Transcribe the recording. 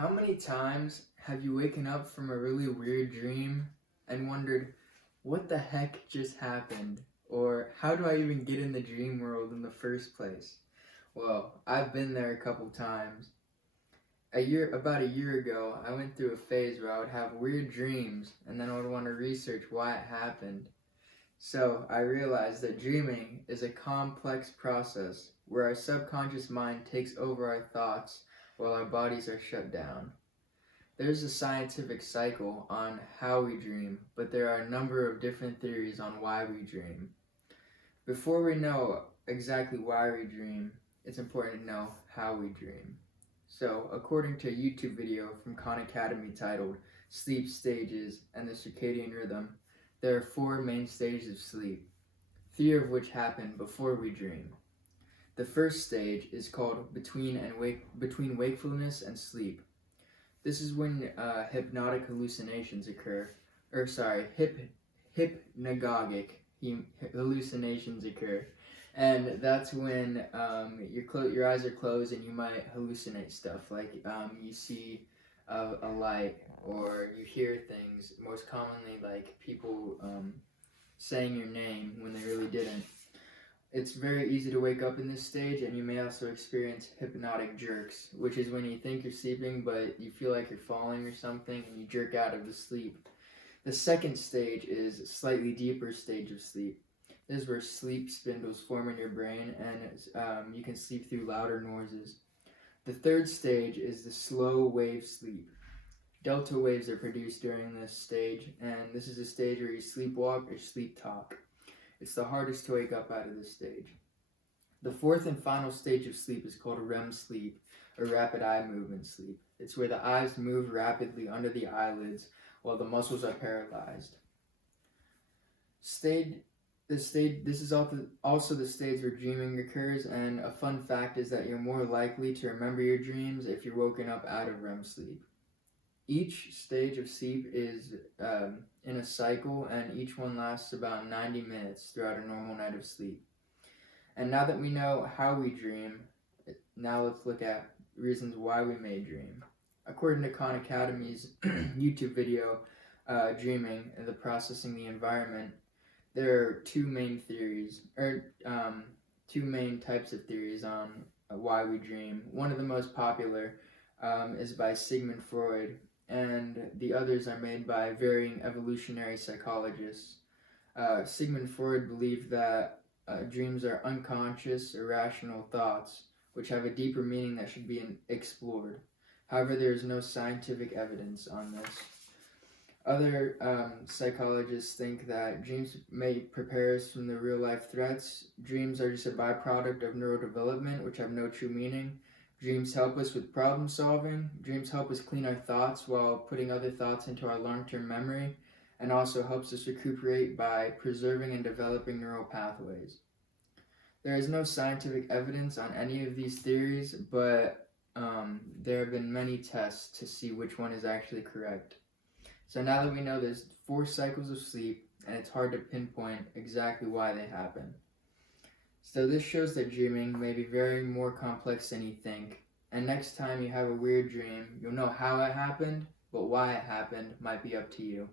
How many times have you waken up from a really weird dream and wondered, what the heck just happened? Or how do I even get in the dream world in the first place? Well, I've been there a couple times. About a year ago, I went through a phase where I would have weird dreams and then I would want to research why it happened. So I realized that dreaming is a complex process where our subconscious mind takes over our thoughts while our bodies are shut down. There's a scientific cycle on how we dream, but there are a number of different theories on why we dream. Before we know exactly why we dream, it's important to know how we dream. So, according to a YouTube video from Khan Academy titled Sleep Stages and the Circadian Rhythm, there are 4 main stages of sleep, 3 of which happen before we dream. The first stage is called between wakefulness and sleep. This is when hypnotic hallucinations occur, hypnagogic hallucinations occur, and that's when your eyes are closed and you might hallucinate stuff like you see a light or you hear things. Most commonly, like people saying your name when they really didn't. It's very easy to wake up in this stage, and you may also experience hypnotic jerks, which is when you think you're sleeping but you feel like you're falling or something and you jerk out of the sleep. The second stage is a slightly deeper stage of sleep. This is where sleep spindles form in your brain and you can sleep through louder noises. The third stage is the slow wave sleep. Delta waves are produced during this stage, and this is a stage where you sleepwalk or sleep talk. It's the hardest to wake up out of this stage. The fourth and final stage of sleep is called REM sleep, or rapid eye movement sleep. It's where the eyes move rapidly under the eyelids while the muscles are paralyzed. This is also the stage where dreaming occurs, and a fun fact is that you're more likely to remember your dreams if you're woken up out of REM sleep. Each stage of sleep is in a cycle, and each one lasts about 90 minutes throughout a normal night of sleep. And now that we know how we dream, now let's look at reasons why we may dream. According to Khan Academy's YouTube video, Dreaming and the Processing the Environment, there are two main types of theories on why we dream. One of the most popular is by Sigmund Freud, and the others are made by varying evolutionary psychologists. Sigmund Freud believed that dreams are unconscious, irrational thoughts, which have a deeper meaning that should be explored. However, there is no scientific evidence on this. Other psychologists think that dreams may prepare us from the real-life threats. Dreams are just a byproduct of neurodevelopment, which have no true meaning. Dreams help us with problem solving. Dreams help us clean our thoughts while putting other thoughts into our long-term memory, and also helps us recuperate by preserving and developing neural pathways. There is no scientific evidence on any of these theories, but there have been many tests to see which one is actually correct. So now that we know there's 4 cycles of sleep, and it's hard to pinpoint exactly why they happen. So this shows that dreaming may be very more complex than you think, and next time you have a weird dream, you'll know how it happened, but why it happened might be up to you.